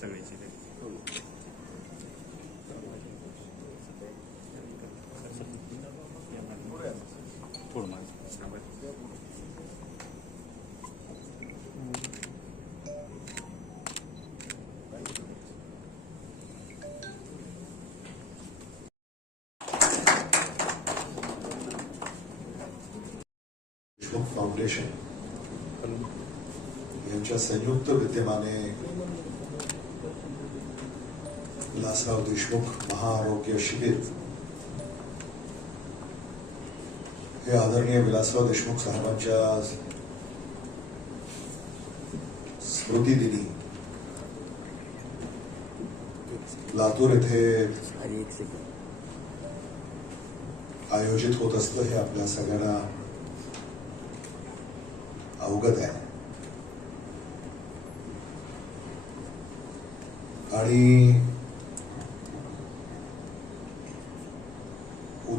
सगळ्याची थोडं फाउंडेशन यांच्या संयुक्त विद्यमाने विलासराव देशमुख महाआरोग्य शिबिर हे आदरणीय विलासराव देशमुख साहेबांच्या स्मृतिदिनी लातूर येथे आयोजित होत असतं हे आपल्या सगळ्यांना अवगत आहे आणि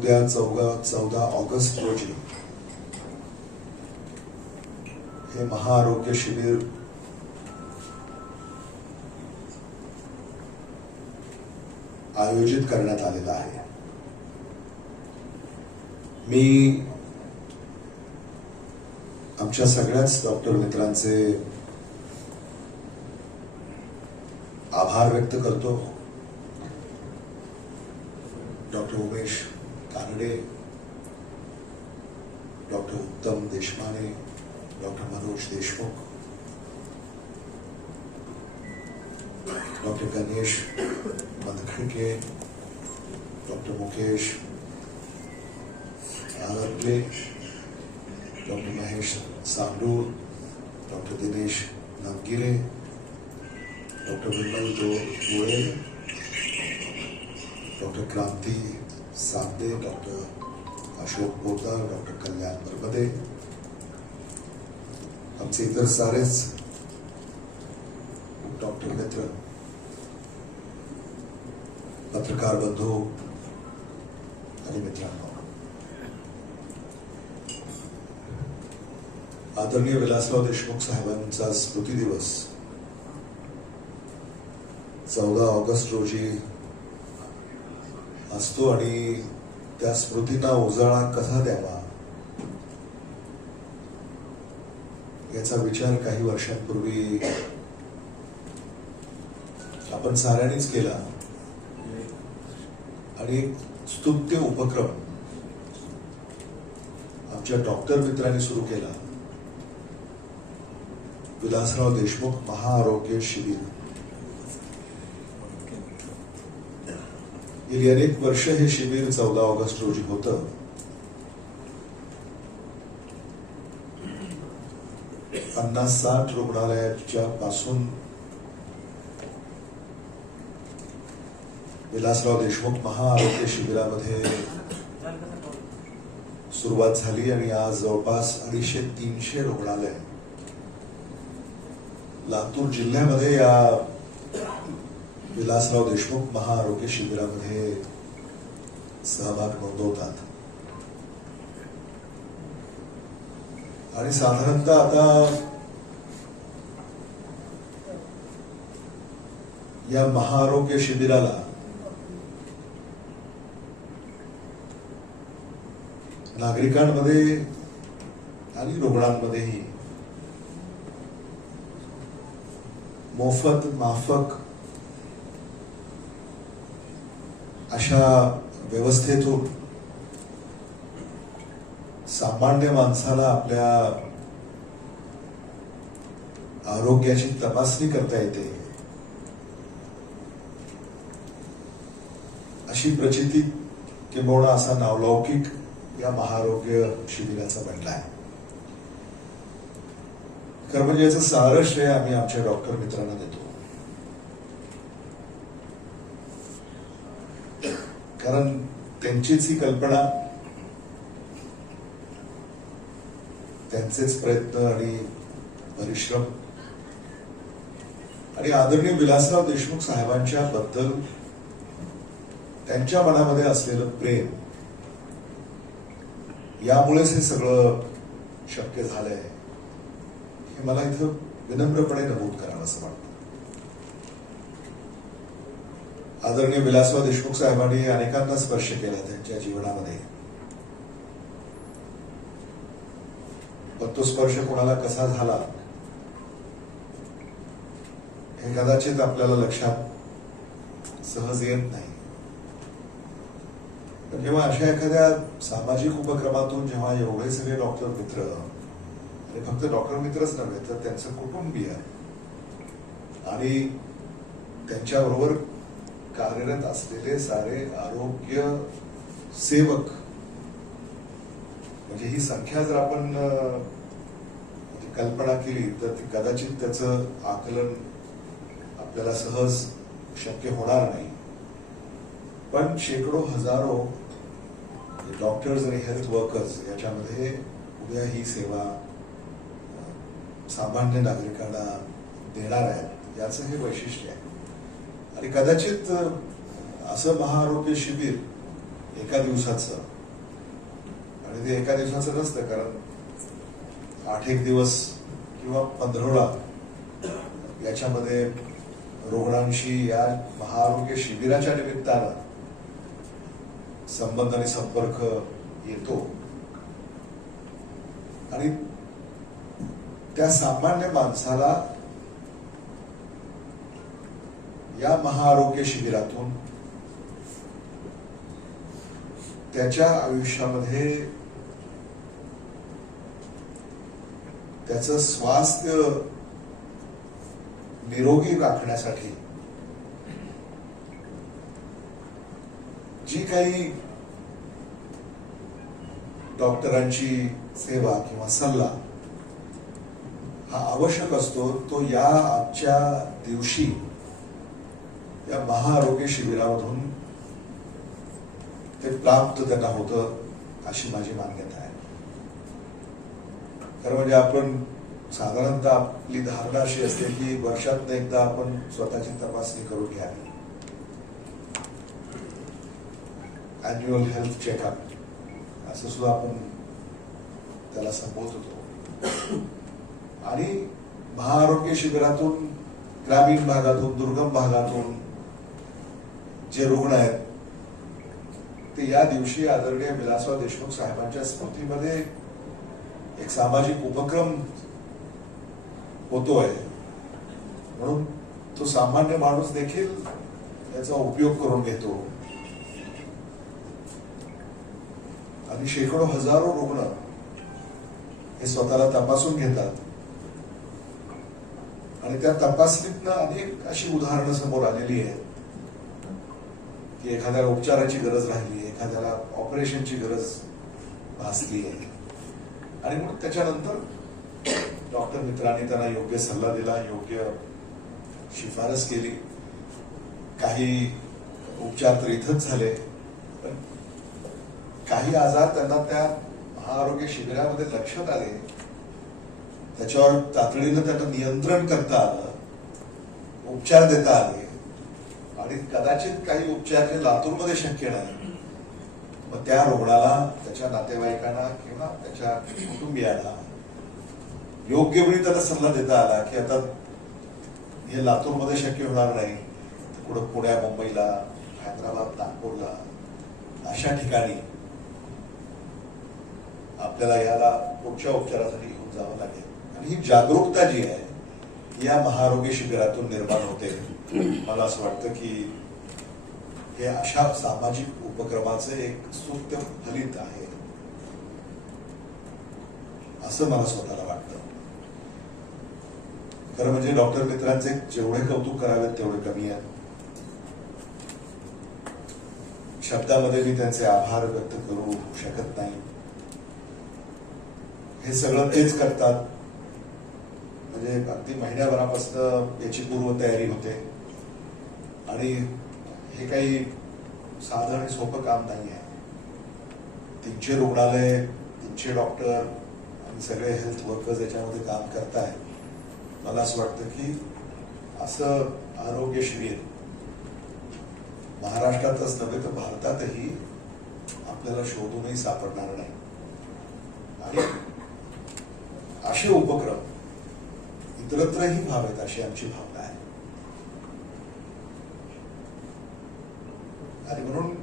उद्या चौदा चौदा ऑगस्ट रोजी. हे महाआरोग्य शिबिर आयोजित करण्यात आलेलं आहे. मी आमच्या सगळ्याच डॉक्टर मित्रांचे आभार व्यक्त करतो. Doctor Umesh Kanade doctor Uttam Deshmane doctor Manoj Deshmukh doctor Ganesh Mandkhadke doctor Mukesh Agarle doctor Mahesh Sangdur doctor Dinesh Namgire doctor Vimal Dogole doctor Kranti Sabde doctor Ashok Podar doctor Kalyan Barbade आमचे इतर सारेच doctor मित्र पत्रकार बंधू आणि मित्रांनो. आदरणीय विलासराव देशमुख साहेबांचा स्मृती दिवस चौदा ऑगस्ट रोजी असतो आणि त्या स्मृतींना उजाळा कसा द्यावा? याचा विचार काही वर्षांपूर्वी आपण साऱ्यांनीच केला. आणि एक स्तुत्य उपक्रम आमच्या डॉक्टर मित्रांनी सुरू केला. विलासराव देशमुख महाआरोग्य शिबिर. गेली अनेक वर्ष हे शिबिर चौदा ऑगस्ट रोजी होतं. पन्नास साठ रुग्णालयाच्या पासून विलासराव देशमुख महाआरोग्य शिबिरामध्ये सुरुवात झाली आणि आज जवळपास अडीचशे तीनशे रुग्णालय लातूर जिल्ह्यामध्ये या विलासराव देशमुख महाआरोग्य शिबिरामध्ये सहभाग नोंदवतात. आणि साधारणतः आता या महाआरोग्य शिबिराला नागरिकांमध्ये आणि रुग्णांमध्येही मोफत माफक अशा व्यवस्थेतून सामान्य माणसाला आपल्या आरोग्याची तपासणी करता येते. अशी प्रचिती किंबहुना असा नावलौकिक या महाआरोग्य शिबिराचा बनला आहे. खरं म्हणजे याचं सारं श्रेय आम्ही आमच्या डॉक्टर मित्रांना देतो. कारण त्यांचीच ही कल्पना त्यांचेच प्रयत्न आणि परिश्रम. आणि आदरणीय विलासराव देशमुख साहेबांच्या बद्दल त्यांच्या मनामध्ये असलेलं प्रेम यामुळेच हे सगळं शक्य झालंय. हे मला इथं विनम्रपणे नमूद करावं असं वाटतं. आदरणीय विलासराव देशमुख साहेबांनी अनेकांना स्पर्श केला त्यांच्या जीवनामध्ये. पण तो स्पर्श कोणाला कसा झाला हे कदाचित आपल्याला लक्षात सहज येत नाही. पण जेव्हा अशा एखाद्या सामाजिक उपक्रमातून जेव्हा एवढे सगळे डॉक्टर मित्र आणि फक्त डॉक्टर मित्रच नव्हे तर त्यांचं कुटुंबीय आणि त्यांच्याबरोबर कार्यरत असलेले सारे आरोग्य सेवक म्हणजे ही संख्या जर आपण म्हणजे कल्पना केली तर ती कदाचित त्याचं आकलन आपल्याला सहज शक्य होणार नाही. पण शेकडो हजारो डॉक्टर्स आणि हेल्थ वर्कर्स याच्यामध्ये उद्या ही सेवा सामान्य नागरिकांना देणार आहेत. याचं हे वैशिष्ट्य आहे. आणि कदाचित असं महाआरोग्य शिबिर एका दिवसाचं. आणि ते एका दिवसाचं नसतं कारण आठ एक दिवस किंवा पंधरवडा याच्यामध्ये रुग्णांशी या महाआरोग्य शिबिराच्या निमित्तानं संबंध आणि संपर्क येतो. आणि त्या सामान्य माणसाला या महाआरोग्य शिबिरातून त्याच्या आयुष्यामध्ये त्याच स्वास्थ्य निरोगी राखण्यासाठी जी काही डॉक्टरांची सेवा किंवा सल्ला हा आवश्यक असतो तो या आजच्या दिवशी या महाआरोग्य शिबिरामधून ते प्राप्त त्यांना होतं अशी माझी मान्यता आहे. खरं म्हणजे आपण साधारणतः आपली धारणा अशी असते की वर्षात एकदा आपण स्वतःची तपासणी करून घ्यावी अॅन्युअल हेल्थ चेकअप असं सुद्धा आपण त्याला संबोधत. होतो आणि महाआरोग्य शिबिरातून ग्रामीण भागातून दुर्गम भागातून जे रुग्ण आहेत ते या दिवशी आदरणीय विलासराव देशमुख साहेबांच्या स्मृतीमध्ये एक सामाजिक उपक्रम होतोय. म्हणून तो सामान्य माणूस देखील याचा उपयोग करून घेतो. आणि शेकडो हजारो रुग्ण हे स्वतःला तपासून घेतात. आणि त्या तपासणीतनं अनेक अशी उदाहरणं समोर आलेली आहेत. की एखाद्याला उपचाराची गरज राहिली एखाद्याला ऑपरेशनची गरज भासली आहे. आणि म्हणून त्याच्यानंतर डॉक्टर मित्रांनी त्यांना योग्य सल्ला दिला योग्य शिफारस केली. काही उपचार तर इथंच झाले पण काही आजार त्यांना त्या महाआरोग्य शिबिरामध्ये लक्षात आले. त्याच्यावर तातडीनं त्यांना नियंत्रण करता आलं उपचार देता आले. आणि कदाचित काही उपचार हे लातूरमध्ये शक्य नाही मग त्या रुग्णाला त्याच्या नातेवाईकांना किंवा त्याच्या कुटुंबियांना योग्य वेळी त्याला सल्ला देता आला की आता हे लातूरमध्ये शक्य होणार नाही कुठं पुण्या मुंबईला हैदराबाद नागपूरला अशा ठिकाणी आपल्याला याला पुढच्या उपचारासाठी घेऊन जावं लागेल. आणि ही जागरूकता जी आहे या महाआरोग्य शिबिरातून निर्माण होते. मला असं वाटतं की हे अशा सामाजिक उपक्रमाचं एक स्तुत्य फलित आहे. असं मला स्वतःला वाटतं. खरं म्हणजे डॉक्टर मित्रांचे जेवढे कौतुक करावेत तेवढे कमी आहे. शब्दामध्ये मी त्यांचे आभार व्यक्त करू शकत नाही. हे सगळं तेच करतात. म्हणजे अगदी महिन्याभरापासून याची पूर्वतयारी होते. आणि हे काही साधं आणि सोपं काम नाही आहे. तीनशे रुग्णालय तीनशे डॉक्टर आणि सगळे हेल्थ वर्कर्स याच्यामध्ये काम करताय. मला असं वाटतं की असं आरोग्य शिबिर महाराष्ट्रातच नव्हे तर भारतातही आपल्याला शोधूनही सापडणार नाही. आणि असे उपक्रम इतरत्रही व्हावेत अशी आमची भावना आहे आणि म्हणून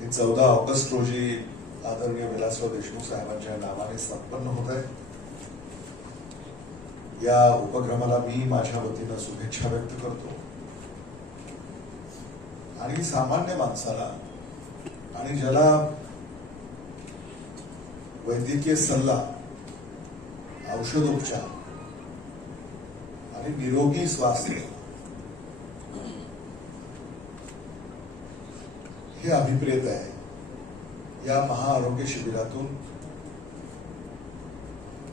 हे चौदा ऑगस्ट रोजी आदरणीय विलासराव देशमुख साहेबांच्या नावाने संपन्न होत आहे. या उपक्रमाला मी माझ्या वतीनं शुभेच्छा व्यक्त करतो. आणि सामान्य माणसाला आणि ज्याला वैद्यकीय सल्ला औषधोपचार आणि निरोगी स्वास्थ्य हे अभिप्रेत आहे. या महाआरोग्य शिबिरातून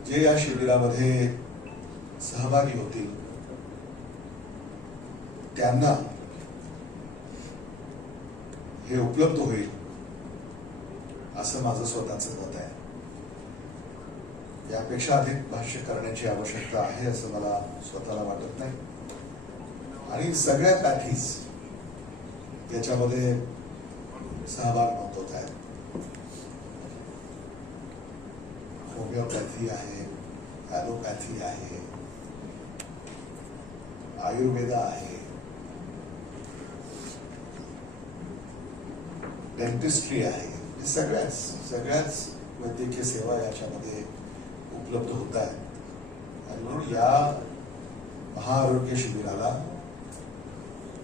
जे या शिबिरामध्ये सहभागी होतील त्यांना हे उपलब्ध होईल असं माझं स्वतःचं मत आहे. यापेक्षा अधिक भाष्य करण्याची आवश्यकता आहे असं मला स्वतःला वाटत नाही. आणि सगळ्या पॅथीज याच्यामध्ये सहभाग नोंदवत आहेत होमिओपॅथी आहे ॲलोपॅथी आहे आयुर्वेदा आहे डेंटिस्ट्री आहे हे सगळ्याच सगळ्याच वैद्यकीय सेवा याच्यामध्ये उपलब्ध होत आहेत आणि म्हणून या महाआरोग्य शिबिराला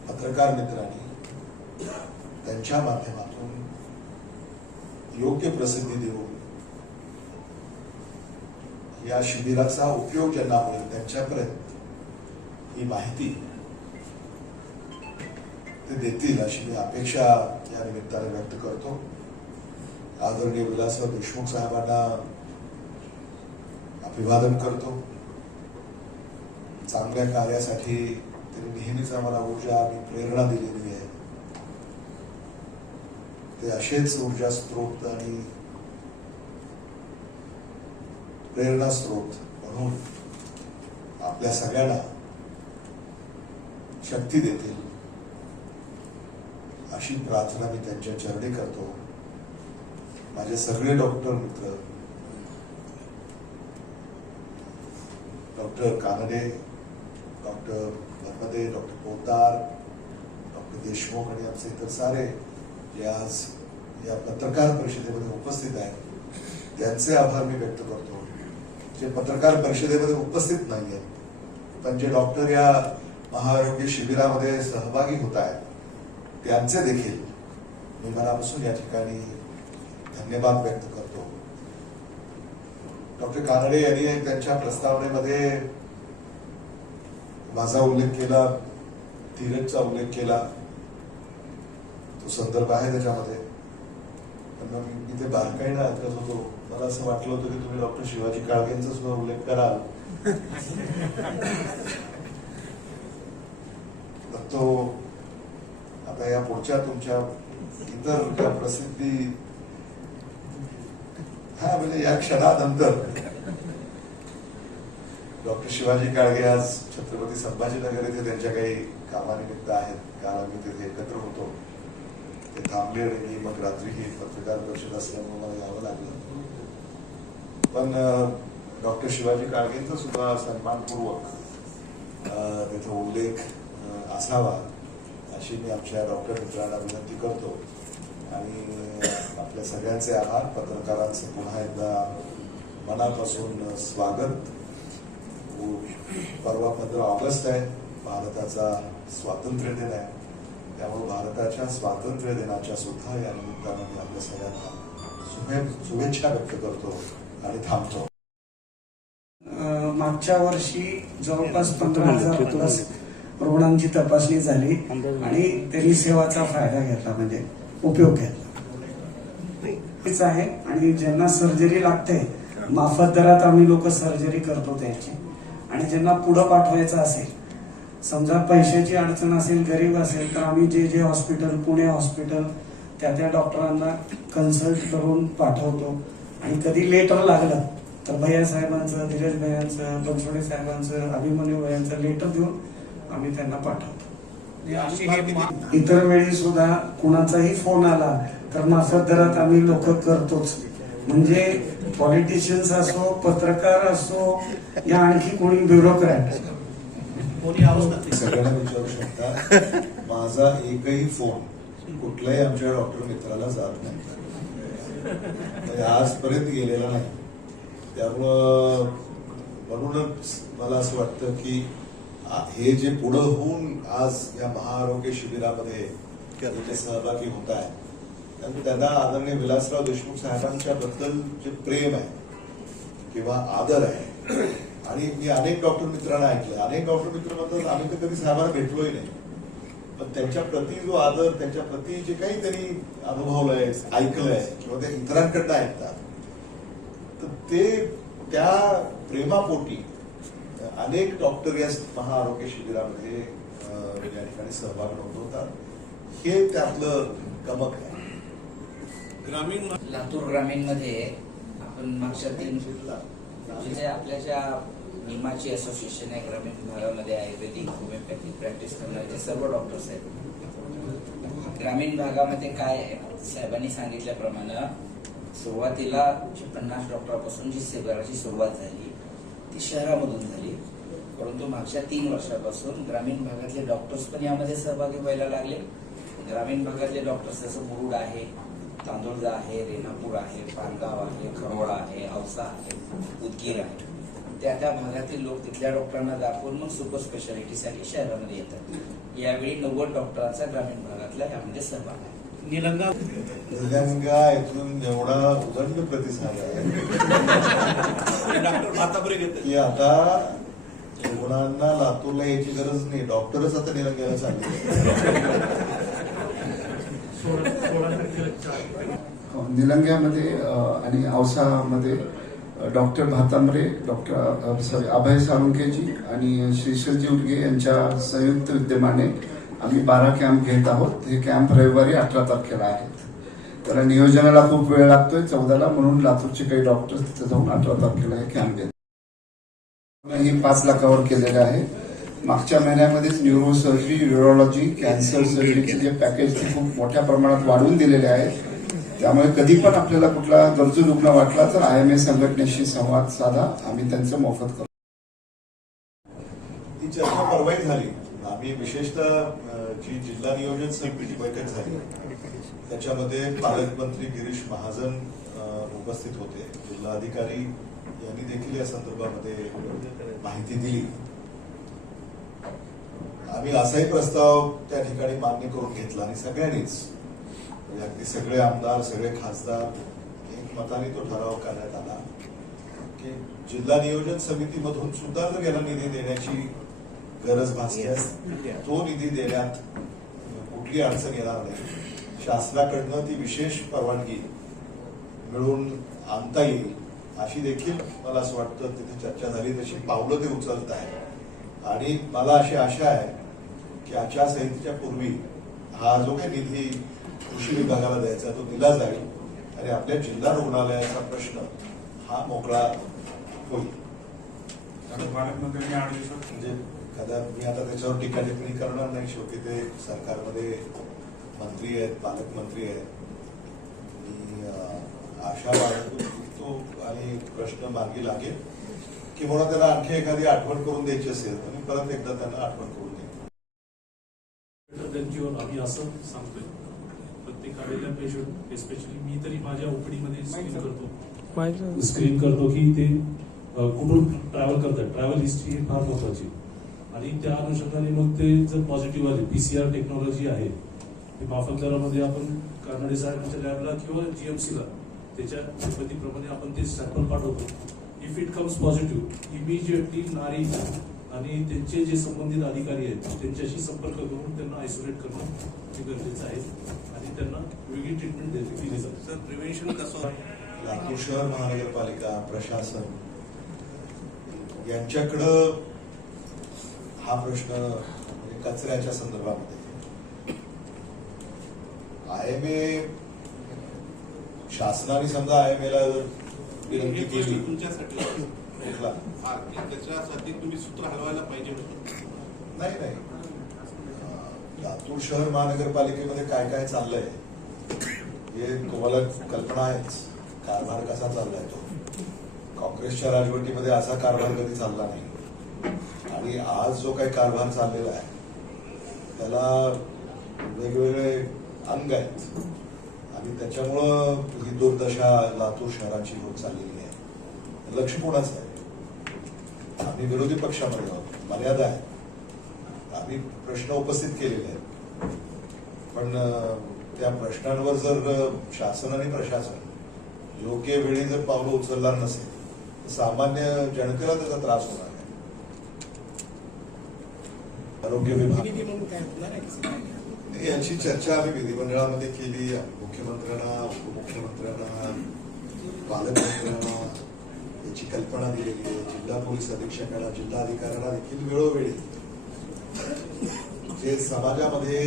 पत्रकार मित्रांनी त्यांच्या माध्यमातून योग्य प्रसिद्धी देऊन या शिबिराचा उपयोग ज्यांना होईल त्यांच्यापर्यंत ही माहिती ते देतील अशी मी अपेक्षा या निमित्ताने व्यक्त करतो. आदरणीय विलासराव देशमुख साहेबांना अभिवादन करतो. चांगल्या कार्यासाठी त्यांनी नेहमीच आम्हाला ऊर्जा आणि प्रेरणा दिलेली ते असेच ऊर्जा स्त्रोत आणि प्रेरणा स्त्रोत म्हणून आपल्या सगळ्यांना शक्ती देतील अशी प्रार्थना मी त्यांच्या चरणी करतो माझे सगळे डॉक्टर मित्र doctor Kanade doctor Narmade doctor Potar doctor Deshmukh आणि आमचे इतर सारे जे आज या पत्रकार परिषदेमध्ये उपस्थित आहेत. त्यांचे आभार मी व्यक्त करतो. जे पत्रकार परिषदेमध्ये उपस्थित नाही आहेत पण जे डॉक्टर या महाआरोग्य शिबिरामध्ये सहभागी होत आहेत त्यांचे देखील मी मनापासून या ठिकाणी धन्यवाद व्यक्त करतो. डॉक्टर कानडे यांनी त्यांच्या प्रस्तावनेमध्ये माझा उल्लेख केला धीरजचा उल्लेख केला. तो संदर्भ आहे त्याच्यामध्ये. पण मी ते बारकाईनं ऐकत होतो. मला असं वाटलं होतं की तुम्ही डॉक्टर शिवाजी काळगेंचा सुद्धा उल्लेख कराल. तर तो आता या पुढच्या तुमच्या इतर ज्या प्रसिद्धी हा म्हणजे या क्षणानंतर. डॉक्टर शिवाजी काळगे आज छत्रपती संभाजीनगर येथे त्यांच्या काही कामानिमित्त आहेत. काल आम्ही तिथे एकत्र होतो. ते थांबले आणि मी मग रात्री ही पत्रकार परिषद असल्यामुळे मला यावं लागलं. पण डॉक्टर शिवाजी काळगेंचा सुद्धा सन्मानपूर्वक त्याचा उल्लेख असावा अशी मी आमच्या डॉक्टर मित्रांना विनंती करतो. आणि आपल्या सगळ्यांचे आभार. पत्रकारांचे पुन्हा एकदा मनापासून स्वागत. परवा पंधरा ऑगस्ट आहे. भारताचा स्वातंत्र्य दिन आहे. त्यामुळे भारताच्या स्वातंत्र्य दिनाच्या सुद्धा या निमित्तानं मी आपल्या सगळ्यांना शुभे शुभेच्छा व्यक्त करतो आणि थांबतो. मागच्या वर्षी जवळपास पंधरा हजार प्लस रुग्णांची तपासणी झाली आणि त्यांनी सेवाचा फायदा घेतला म्हणजे उपयोग घेतला. हेच आहे. आणि ज्यांना सर्जरी लागते माफत दरात आम्ही लोक सर्जरी करतो त्याची. आणि ज्यांना पुढं पाठवायचं असेल समजा पैशाची अडचण असेल गरीब असेल तर आम्ही जे जे हॉस्पिटल पुणे हॉस्पिटल त्या त्या डॉक्टरांना कन्सल्ट करून पाठवतो. आणि कधी लेटर लागलं तर भैया साहेबांचं धीरज भैयांचं बनसोडे साहेबांचं अभिमन्यू भैयांचं लेटर देऊन आम्ही त्यांना पाठवतो. इतर वेळी सुद्धा कुणाचाही फोन आला तर माफत दरात आम्ही लोक करतोच. म्हणजे पॉलिटिशियन्स असो पत्रकार असो या आणखी कोणी ब्युरोक्रॅट कोणी अवस्था सगळ्यांना विचारू शकता माझा एकही फोन कुठल्याही आमच्या डॉक्टर मित्राला जात नाही. म्हणजे आजपर्यंत गेलेला नाही. त्यामुळं म्हणूनच मला असं वाटतं की हे जे पुढं होऊन आज या महाआरोग्य शिबिरामध्ये ते सहभागी होत आहे. त्यामुळे त्यांना आदरणीय विलासराव देशमुख साहेबांच्या बद्दल जे प्रेम आहे किंवा आदर आहे आणि मी अनेक डॉक्टर मित्रांना ऐकलं. अनेक डॉक्टर मित्र म्हणतात आम्ही तर कधी साहेबांना भेटलोही नाही. पण त्यांच्या प्रती जो आदर त्यांच्या प्रती जे काही त्यांनी अनुभवलंय ऐकलंय किंवा ते इतरांकडनं ऐकतात तर ते त्या प्रेमापोटी अनेक डॉक्टर या महाआरोग्य शिबिरामध्ये या ठिकाणी सहभाग नोंदवतात. हे त्यातलं गमक आहे. ग्रामीण लातूर ग्रामीणमध्ये आपण मागच्या तीन जिथे आपल्या ज्या निमाची असोसिएशन आहे ग्रामीण भागामध्ये आयुर्वेदिक होमिओपॅथी प्रॅक्टिस करणारे जे सर्व डॉक्टर्स आहेत ग्रामीण भागामध्ये काय साहेबांनी सांगितल्याप्रमाणे सुरुवातीला जी पन्नास डॉक्टरापासून जी सेवाची सुरुवात झाली ती शहरामधून झाली. परंतु मागच्या तीन वर्षापासून ग्रामीण भागातले डॉक्टर्स पण यामध्ये सहभागी व्हायला लागले. ग्रामीण भागातले डॉक्टर्स जसं मुरुड आहे तांदुळजा आहे रेणापूर आहे पारगाव आहे खरोडा आहे औसा आहे उदगीर आहे. त्या त्या भागातील लोक तिथल्या डॉक्टरांना दाखवून मग सुपर स्पेशालिटीसाठी शहरामध्ये येतात. यावेळी नव्वद डॉक्टरांचा ग्रामीण भागातला यामध्ये सहभाग आहे. निलंगा निलंगा इथून एवढा उदंड प्रतिसाद आहे. डॉक्टर आता रुग्णांना लातूरला यायची गरज नाही. डॉक्टरच आता निलंग्याला चालले. हो, निलंग्यामध्ये आणि औसामध्ये doctor Bhatambare doctor sorry Abhay साळुंकेजी आणि श्रीशलजी उडगे यांच्या संयुक्त विद्यमाने आम्ही बारा कॅम्प घेत आहोत. हे कॅम्प रविवारी अठरा तारखेला आहेत. तर नियोजनाला खूप वेळ लागतोय चौदाला म्हणून लातूरचे काही डॉक्टर तिथे जाऊन अठरा तारखेला हे कॅम्प घेत ही पाच लाखावर केलेले आहे. मागच्या महिन्यामध्येच न्यूरो सर्जरी युरोलॉजी कॅन्सर सर्जरीचे जे पॅकेज ते खूप मोठ्या प्रमाणात वाढवून दिलेले आहेत. त्यामुळे कधी पण आपल्याला कुठला गरजू रुग्ण वाटला तर आय एम ए संघटनेशी संवाद साधा. आम्ही त्यांचं मोफत करतो ही चर्चा परवाही झाली. आम्ही विशेषतः जी जिल्हा नियोजन समितीची बैठक झाली त्याच्यामध्ये पालकमंत्री गिरीश महाजन उपस्थित होते. जिल्हाधिकारी यांनी देखील या संदर्भामध्ये माहिती दिली. आम्ही असाही प्रस्ताव त्या ठिकाणी मान्य करून घेतला आणि सगळ्यांनीच म्हणजे अगदी सगळे आमदार सगळे खासदार एक मताने तो ठराव करण्यात आला. की जिल्हा नियोजन समितीमधून सुद्धा जर याला निधी देण्याची गरज भासल्यास तो निधी देण्यात कुठली अडचण येणार नाही. शासनाकडनं ती विशेष परवानगी मिळून आणता येईल अशी देखील मला असं वाटतं तिथे चर्चा झाली तशी पावलं ते उचलत आहे आणि मला अशी आशा आहे की आचारसंहितेच्या पूर्वी हा जो काही निधी कृषी विभागाला द्यायचा तो दिला जाईल आणि आपल्या जिल्हा रुग्णालयाचा प्रश्न हा मोकळा होईल. म्हणजे कदा मी आता त्याच्यावर टीका टिप्पणी करणार नाही शेवटी ते सरकारमध्ये मंत्री आहेत पालकमंत्री आहेत. मी अं, आशा बाळगतो आणि प्रश्न मार्गी लागेल. किंवा त्याला आणखी एखादी आठवण करून द्यायची असेल तर मी परत एकदा त्यांना आठवण करून देईन. त्यांच्यावर आम्ही असं सांगतोय. प्रत्येक आलेल्या पेशंट एस्पेशली मी तरी माझ्या ओपीडीमध्ये स्क्रीन करतो. स्क्रीन करतो की ते कुठून ट्रॅव्हल करतात. ट्रॅव्हल हिस्ट्री फार महत्वाची. आणि त्या अनुषंगाने मग ते जर पॉझिटिव्ह आले पीसीआर टेक्नॉलॉजी आहे ते माफक दरामध्ये आपण कानडे साहेबांच्या लॅबला किंवा जीएमसीला त्याच्या पद्धतीप्रमाणे आपण ते सॅम्पल पाठवतो. If it comes positive immediately नारी आणि त्यांचे जे संबंधित अधिकारी आहेत त्यांच्याशी संपर्क करून त्यांना आयसोलेट करणं हे गरजेचं आहे. आणि त्यांना वेगळी ट्रीटमेंट दिली जाते सर प्रिव्हेन्शन कसं लातूर शहर महानगरपालिका प्रशासन यांच्याकडं हा प्रश्न म्हणजे कचऱ्याच्या संदर्भामध्ये. आय एम ए शासनाने समजा आय एम एला विनंती केली. तुमच्यासाठी कुठला? त्याच्यासाठी तुम्ही सूत्र हलवायला पाहिजे होतं. नाही नाही. लातूर शहर महानगरपालिकेमध्ये काय काय चाललंय हे तुम्हाला कल्पना आहेच. कारभार कसा चाललाय तो? काँग्रेसच्या राजवटीमध्ये असा कारभार कधी चालला नाही. आणि आज जो काही कारभार चाललेला आहे त्याला वेगवेगळे अंग आहेत. आणि त्याच्यामुळं ही दुर्दशा लातूर शहराची होत चाललेली आहे. लक्ष कोणाचं आहे? आम्ही विरोधी पक्षामध्ये आहोत. मर्यादा आहे. आम्ही प्रश्न उपस्थित केलेले आहेत. पण त्या प्रश्नांवर जर शासन आणि प्रशासन योग्य वेळी जर पावलं उचलणार नसेल तर सामान्य जनतेला त्याचा त्रास होणार आहे. आरोग्य विभाग? याची चर्चा आम्ही विधिमंडळामध्ये केली मुख्यमंत्र्यांना उपमुख्यमंत्र्यांना पालकमंत्र्यांना याची कल्पना दिलेली आहे. जिल्हा पोलीस अधीक्षकांना जिल्हा अधिकाऱ्यांना देखील वेळोवेळी. जे समाजामध्ये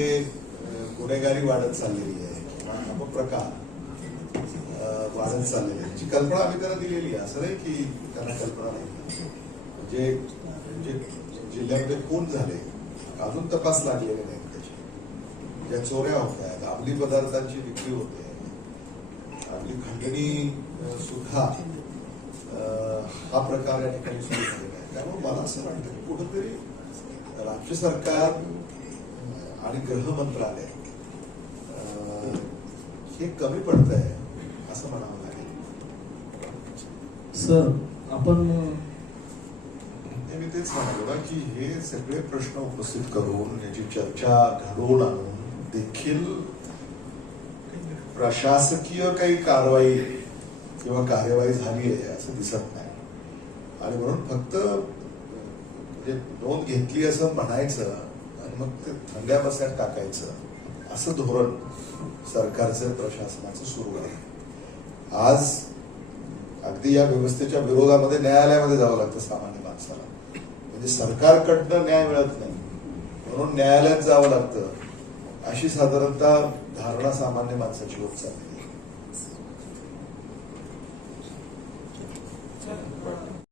गुन्हेगारी वाढत चाललेली आहे किंवा अपप्रकार वाढत चाललेली आहे जी कल्पना आम्ही त्यांना दिलेली आहे. असं नाही की त्यांना कल्पना नाही. म्हणजे जे जिल्ह्यामध्ये खून झाले. अजून तपास लागलेले नाहीत त्याचे. ज्या चोऱ्या होत्या आहेत अंमली पदार्थांची विक्री होते. आपली खंडणी सुद्धा हा प्रकार या ठिकाणी सुरू झालेला आहे. त्यामुळे मला असं वाटतं की कुठंतरी राज्य सरकार आणि गृह मंत्रालय हे कमी पडत आहे असं म्हणावं लागेल. सर आपण मी तेच म्हणालो ना की हे सगळे प्रश्न उपस्थित करून याची चर्चा घडवून आणून देखील प्रशासकीय काही कारवाई किंवा कार्यवाही झाली आहे असं दिसत नाही. आणि म्हणून फक्त म्हणजे नोंद घेतली असं म्हणायचं आणि मग ते थंड्या बसण्यात टाकायचं असं धोरण सरकारचं प्रशासनाचं सुरू आहे. आज अगदी या व्यवस्थेच्या विरोधामध्ये न्यायालयामध्ये जावं लागतं सामान्य माणसाला. म्हणजे सरकारकडनं न्याय मिळत नाही. म्हणून न्यायालयात जावं लागतं. अशी साधारणतः धारणा सामान्य माणसाची होत चालली.